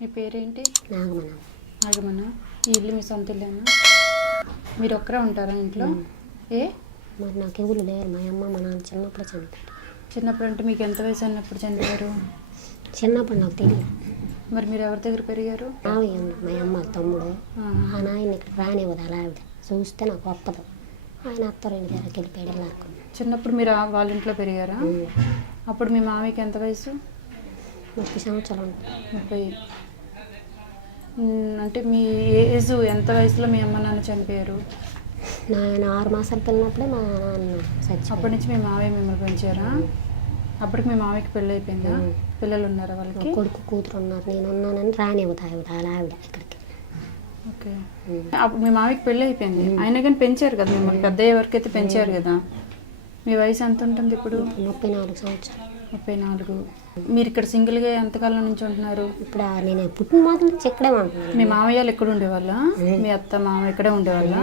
మీ పేరేంటి? నాగమన. నాగమన. ఈ ఇల్లు మీ సొంత ఇల్లేనా? మీరు ఒక్కరే ఉంటారా ఇంట్లో? ఏ మరి నాకు ఎవరు లేరు. మా అమ్మ మా నాన్న చిన్నప్పుడు చనిపోయారు. చిన్నప్పుడు అంటే మీకు ఎంత వయసు అన్నప్పుడు చనిపోయారు? చిన్నప్పుడు నాకు తెలియదు. మరి మీరు ఎవరి దగ్గర పెరిగారు? మావయ్య మా అమ్మ తమ్ముడు. ఆ నాయన ఇక్కడ రానివ్వదు అలా ఆవిడ చూస్తే నాకు ఒప్పదు. ఆయన అత్తారింటి దగ్గరికి వెళ్ళిపోయాడు వెళ్ళారు. చిన్నప్పుడు మీరు వాళ్ళ ఇంట్లో పెరిగారా? అప్పుడు మీ మామయ్యకి ఎంత వయసు? 30 సంవత్సరాలు. 30. అంటే మీ ఏజ్ ఎంత వయసులో మీ అమ్మ నాన్న చనిపోయారు? నాయన 6 మాసాలు పిల్లనప్పుడే మా నాన్న చచ్చిపోయాడు. అప్పటి నుంచి మీ మామయ్య మిమ్మల్ని పెంచారా? అప్పటికి మీ మామయ్యకి పెళ్ళి అయిపోయిందా? పిల్లలు ఉన్నారా వాళ్ళకి? కొడుకు కూతురు ఉన్నారు. నేను ఉన్నానని రానివ్వదు అలా ఆవిడ ఇక్కడికి. ఓకే. అప్పుడు మీ మామయ్యకి పెళ్ళి అయిపోయింది, అయినా కానీ పెంచారు కదా మిమ్మల్ని, పెద్ద ఎవరికైతే పెంచారు కదా. మీ వయసు ఎంత ఉంటుంది ఇప్పుడు? 34 సంవత్సరాలు. 34. మీరు ఇక్కడ సింగిల్గా ఎంతకాలం నుంచి ఉంటున్నారు? ఇప్పుడు నేను పుట్టిన మాత్రం నుంచి ఇక్కడే ఉంటున్నాను. మీ మామయ్యలు ఎక్కడ ఉండేవాళ్ళ? మీ అత్త మామ ఇక్కడే ఉండేవాళ్ళ?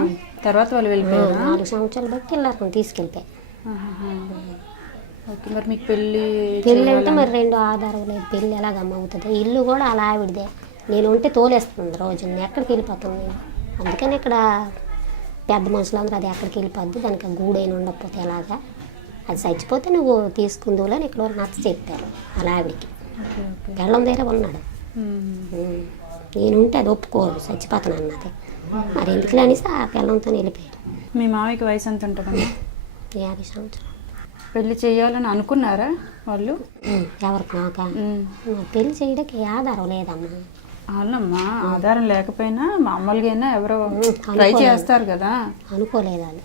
తర్వాత వాళ్ళు వెళ్ళిపోయారు? 4 సంవత్సరాలు బట్టి వెళ్ళారు తీసుకెళ్ళిపోయి. ఓకే. మరి మీకు పెళ్ళి అంటే మరి 2 ఆధారం లేదు. పెళ్ళి ఎలాగమ్మ అవుతుంది? ఇల్లు కూడా అలా ఆవిడదే. నేను ఉంటే తోలేస్తుంది రోజు. ఎక్కడికి వెళ్ళిపోతుంది నేను. అందుకని ఇక్కడ పెద్ద మనుషులందరూ అది ఎక్కడికి వెళ్ళిపోద్ది, దానికి గూడైన ఉండకపోతే ఎలాగా, అది చచ్చిపోతే నువ్వు తీసుకుందువులో అని ఇక్కడ నచ్చ చెప్పారు అలా ఆవిడికి. పెళ్ళం దగ్గర ఉన్నాడు. నేను ఉంటే అది ఒప్పుకోరు, చచ్చిపోతాను అన్నది. మరి ఎందుకు అనేసి ఆ పెళ్ళంతో వెళ్ళిపోయాడు. మీ మామయ్యకి వయసు ఎంత ఉంటుందమ్మా? 50 సంవత్సరాలు. పెళ్లి చేయాలని అనుకున్నారా వాళ్ళు? ఎవరికి? నాకా? పెళ్లి చేయడానికి ఆధారం లేదమ్మా. అవునమ్మా, ఆధారం లేకపోయినా మామూలుగా ఎవరో ట్రై చేస్తారు కదా. అనుకోలేదు వాళ్ళు.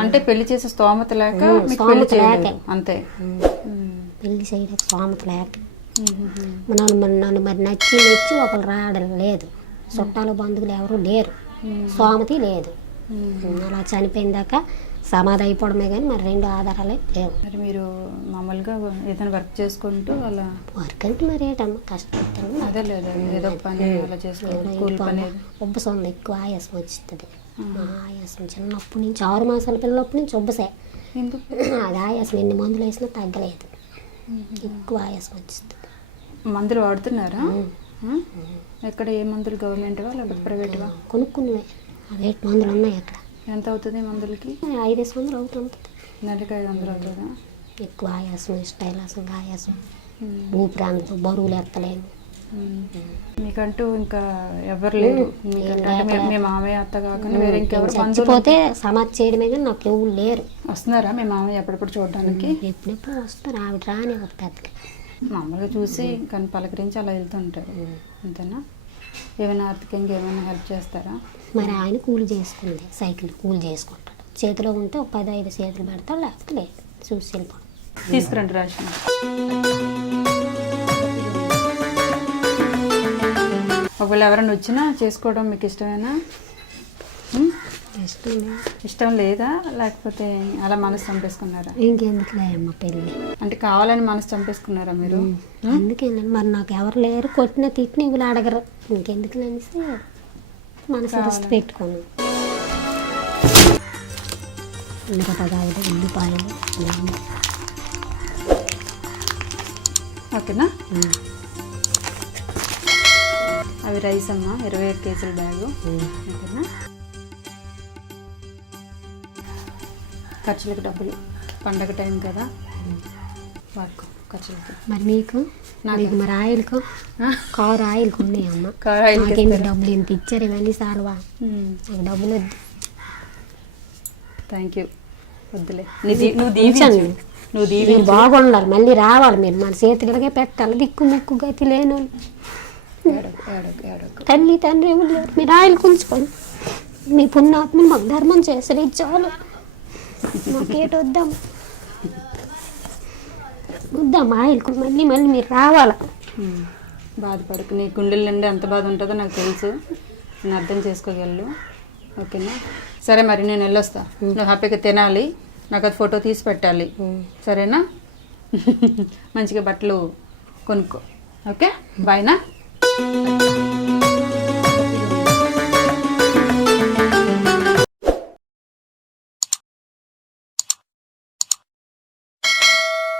అంటే పెళ్లి చేసే స్తోమత లేక పెళ్లి చేయలేదు అంతే. పెళ్లి చేయడానికి స్తోమత లేక నన్ను మరి నచ్చి ఒకరు రావడం లేదు. చుట్టాలు బంధువులు ఎవరు లేరు, స్తోమతి లేదు. అలా చనిపోయిన దాకా సమాధి అయిపోవడమే కానీ మరి 2 ఆధారాలే లేవు. మరి మీరు మామూలుగా ఏదైనా వర్క్ చేసుకుంటూ అలా? వర్క్ అంటే మరి ఏంటమ్మా కష్టపడతాను. అదే లేదు, ఏదో పని అలా చేసుకుంటూ. ఉబ్బసం ఎక్కువ ఆయాసం వచ్చింది. ఆయాసం చిన్నప్పటి నుంచి 6 మాసాల పిల్లప్పటి నుంచి ఉబ్బసే. అది ఆయాసం ఎన్ని మందులు వేసినా తగ్గలేదు. ఎక్కువ ఆయాసం వచ్చింది. మందులు వాడుతున్నారా? ఎక్కడ ఏ మందులు? గవర్నమెంట్వా లేకపోతే ప్రైవేట్వా? కొనుక్కున్నవే. అదే మందులు ఉన్నాయి అక్కడ. ఎంత అవుతుంది మందులకి? 500 అవుతుంది. నెలకి 500 అవుతుందా? ఎక్కువ ఆయాసం, స్టైలాసం, ఆయాసం, ఊపిరాంతో బరువులు ఎత్తలేను. మీకంటూ ఇంకా ఎవరు లేరు? మీ మామయ్య అత్త కాకుండా వేరే ఇంకెవరు? చచ్చిపోతే సమాధి చేయడమే కానీ నాకు ఎవరు లేరు. వస్తున్నారా మీ మామయ్య ఎప్పుడెప్పుడు చూడడానికి? ఎప్పుడెప్పుడు వస్తారు. ఆవిడ రాని ఒక పెద్దగా మామూలుగా చూసి కానీ పలకరించి అలా వెళ్తుంటారు అంతేనా? ఏమైనా ఆర్థికంగా ఏమైనా హెల్ప్ చేస్తారా? మరి ఆయన కూలి చేసుకుంది, సైకిల్ కూలి చేసుకుంటాడు. చేతిలో ఉంటే ఒక 10-5 చేతులు పెడతాడు, లేకపోతే లేదు. చూసి వెళ్ళిపోవడం. తీసుకురండి రాసిన. ఒకవేళ ఎవరైనా వచ్చినా చేసుకోవడం మీకు ఇష్టమేనా? ఇష్టం లేదా? లేకపోతే అలా మనసు చంపేసుకున్నారా? ఇంకెందుకులే అమ్మ పెళ్ళి అంటే కావాలని మనసు చంపేసుకున్నారా మీరు? అందుకేనండి. మరి నాకు ఎవరు లేరు, కొట్టిన తిట్టిన ఇవి అడగరు. ఇంకెందుకు అనేసి మనసు దృష్టి పెట్టుకున్నాను. మిరపకాయలు, ఉల్లిపాయలు. ఓకేనా? అవి రైస్ అమ్మా, 25 కేజీల బ్యాగు. ఓకేనా? ఖర్చులకు డబ్బులు పండగ టైం కదా, వాడుకో ఖర్చులకి. మరి మీకు మరి ఆయిల్కు కారు ఆయిల్కి ఉన్నాయమ్మ. కారు ఆయిల్ డబ్బులు ఎంత ఇచ్చారు ఇవన్నీ సార్వా? డబ్బులు వద్దు. Thank you. వద్దులే. నువ్వు బాగుండాలి, మళ్ళీ రావాలి. మీరు మన చేతులకే పెట్టాలి. దిక్కు ముక్కు గతి లేను తల్లి తండ్రి ఎవరు లేరు. మీరు ఆయిల్ కుంచుకొని మీ పుణ్యాత్మని మాకు ధర్మం చేస్తారు. ఇది చాలు. మాకేట వద్దాం ఆయిల్ మళ్ళీ మీరు రావాలా. బాధపడకు. నీ గుండెల నుండి ఎంత బాధ ఉంటుందో నాకు తెలుసు, నేను అర్థం చేసుకోగలను. ఓకేనా? సరే మరి నేను వెళ్ళొస్తా. నువ్వు హ్యాపీగా తినాలి, నాకు అది ఫోటో తీసి పెట్టాలి. సరేనా? మంచిగా బట్టలు కొనుక్కో. ఓకే, బాయ్నా.